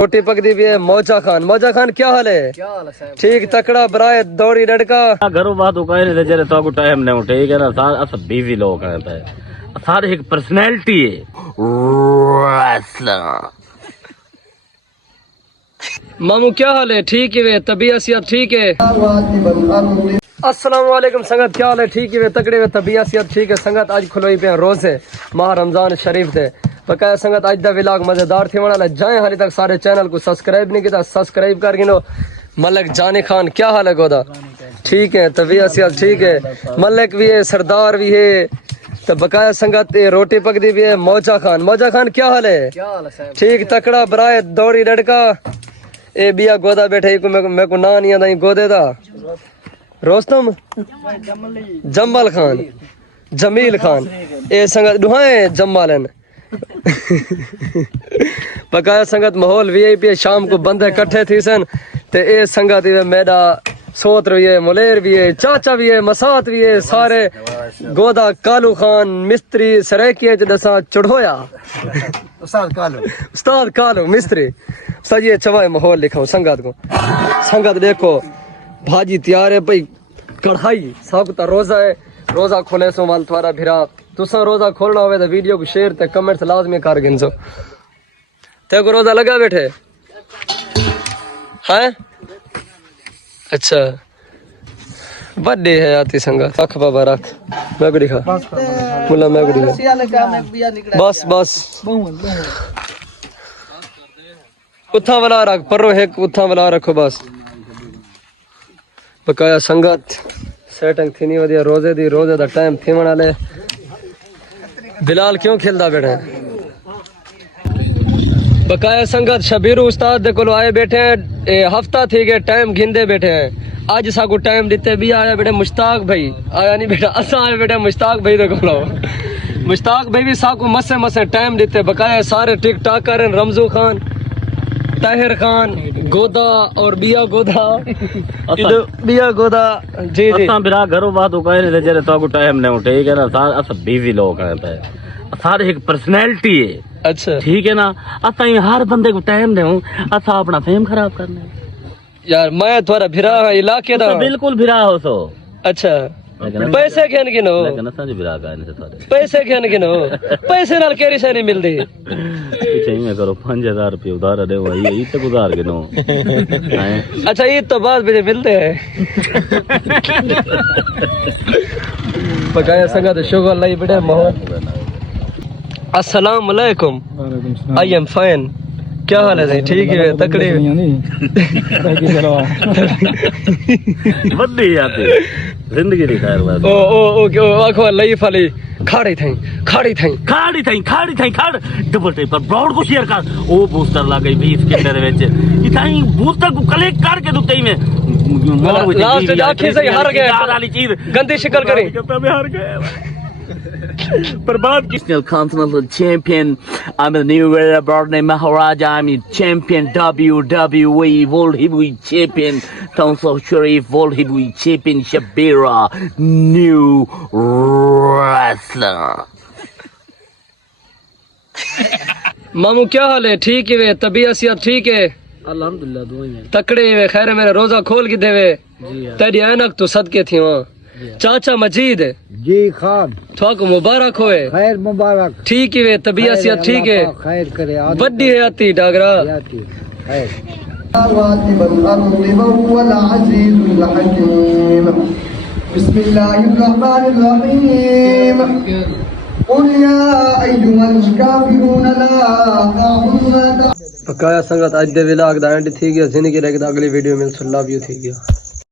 रोटी पक दी भी है। मौजा खान क्या हाल है? ठीक तकड़ा बराए दौड़ी लड़का घरों बात उकाए जरे तो को टाइम नहीं उठे ठीक है ना सार अस बिजी लोग हैं पे सार एक पर्सनालिटी है मामू क्या हाल है? ठीक है वे तबीयत सियात ठीक है। अस्सलाम वालेकुम संगत क्या हाल है? ठीक है वे तकड़े वे तबीयत सियात ठीक है। संगत आज खुलोई पे रोजे माह रमजान शरीफ थे बकाया संगत आज दा व्लॉग मजेदार थे वाला जाए हाली तक सारे चैनल को सब्सक्राइब नहीं किया सब्सक्राइब कर गिनो। मलक जानी खान क्या हाल है गोदा? ठीक है तबीयत सियात ठीक है। मलक भी है सरदार भी है तो बकाया संगत रोटी पक दी भी है। मौजा खान क्या हाल है? ठीक तकड़ा बराए दौड़ी लड़का ए बिया गोदा बैठे को मैं को ना नहीं आता गोदे दा रोस्तम जमील खान ए संगत दुहाए जमालन बकाया संगत माहौल वीआईपी शाम को बंदे इकट्ठे थी सन ते ए संगत मेरा सोत्र भी है मुलेर भी है चाचा भी है मसात भी है सारे गोदा कालू खान मिस्त्री सरेकिए दसा चढ़ोया उस्ताद कालू मिस्त्री सजिए चवाए माहौल लिखाओ संगत को। संगत देखो भाजी तैयार है भाई कढ़ाई साबुता रोजा है रोजा खोले सो वाल तुम्हारा भिरा तुसा रोजा खोलना होवे तो वीडियो को शेयर ते कमेंट्स लाजमी कर गिनसो। ते को रोजा लगा बैठे हैं? अच्छा बर्थडे है आती संगत रख बाबा रख मैं को दिखा मुल्ला मैं को दिखा बस उठा वाला रख परो है उठा वाला रखो बस बकाया संगत सेटिंग थी नहीं वधिया रोजे दा टाइम थी वाले बिलाल क्यों खेलदा बैठे बकाया संगत शबीर उस्ताद दे कोलो आए बैठे हैं हफ्ता थी गए टाइम गिनदे बैठे हैं आज साकू टाइम दिते भी आया बेटे मुश्ताक भाई आया नहीं बेटा असा आए बेटा मुश्ताक भाई दे कोलो मुश्ताक भाई भी साकू मसे टाइम दिते बकाया सारे टिक टाक करन रमजू खान ताहिर खान गोदा और बिया गोदा जी असा बिरा घरों बात उकाए जरे तो को टाइम नहीं उठे ठीक है ना सार अस बिजी लोग हैं पे सार एक पर्सनालिटी है। अच्छा ठीक है ना असा हर बंदे को टाइम दे असा अपना फेम खराब करना यार मैं थोड़ा भिरा इलाके दा बिल्कुल भिरा हो सो। अच्छा पैसे खेन गिनो पैसे खेन गिनो पैसे नाल केरी से नहीं मिलदी चाहिए करो 5000 रुपये उधार दे भाई ये तो उधार गिनो अच्छा ईद तो बाद मुझे मिलते हैं बकाया संगत शुगर लाई बड़े माहौल। अस्सलाम वालेकुम आई एम फाइन क्या हाल है? ठीक है तकड़ी बड्डी आती जिंदगी दी खैर बस ओ आखो लई फाली खाड़ी थई खाड़ डबल टेप पर ब्राउन को शेयर कर ओ बूस्टर ला गई 20 के अंदर विच इथाई बूस्टर को कलेक्ट करके दुतई में लास्ट आखी से हार गए वाली चीज गंदी शक्ल करी हार गए National Continental Champion. I'm the new era Barney Maharaja. I'm the champion WWE World Heavyweight Champion. Council Sharif World Heavyweight Champion Shabira. New wrestler. मामू क्या हाल है? ठीक है वे तबीयत सियात ठीक है अल्हम्दुलिल्लाह दुआ में तकड़े वे खैर मेरा रोजा खोल के देवे तेरी ऐनक तो सदके थी वहाँ चाचा मजीद जी खान थोक मुबारक होए खैर मुबारक ठीक है वे तबीयत सियात ठीक है खैर करे बड्डी है आती डागरा बकाया संगत आज दे व्लॉग दा एंड थी गया जिंदगी रख अगली वीडियो में लव यू थी गया।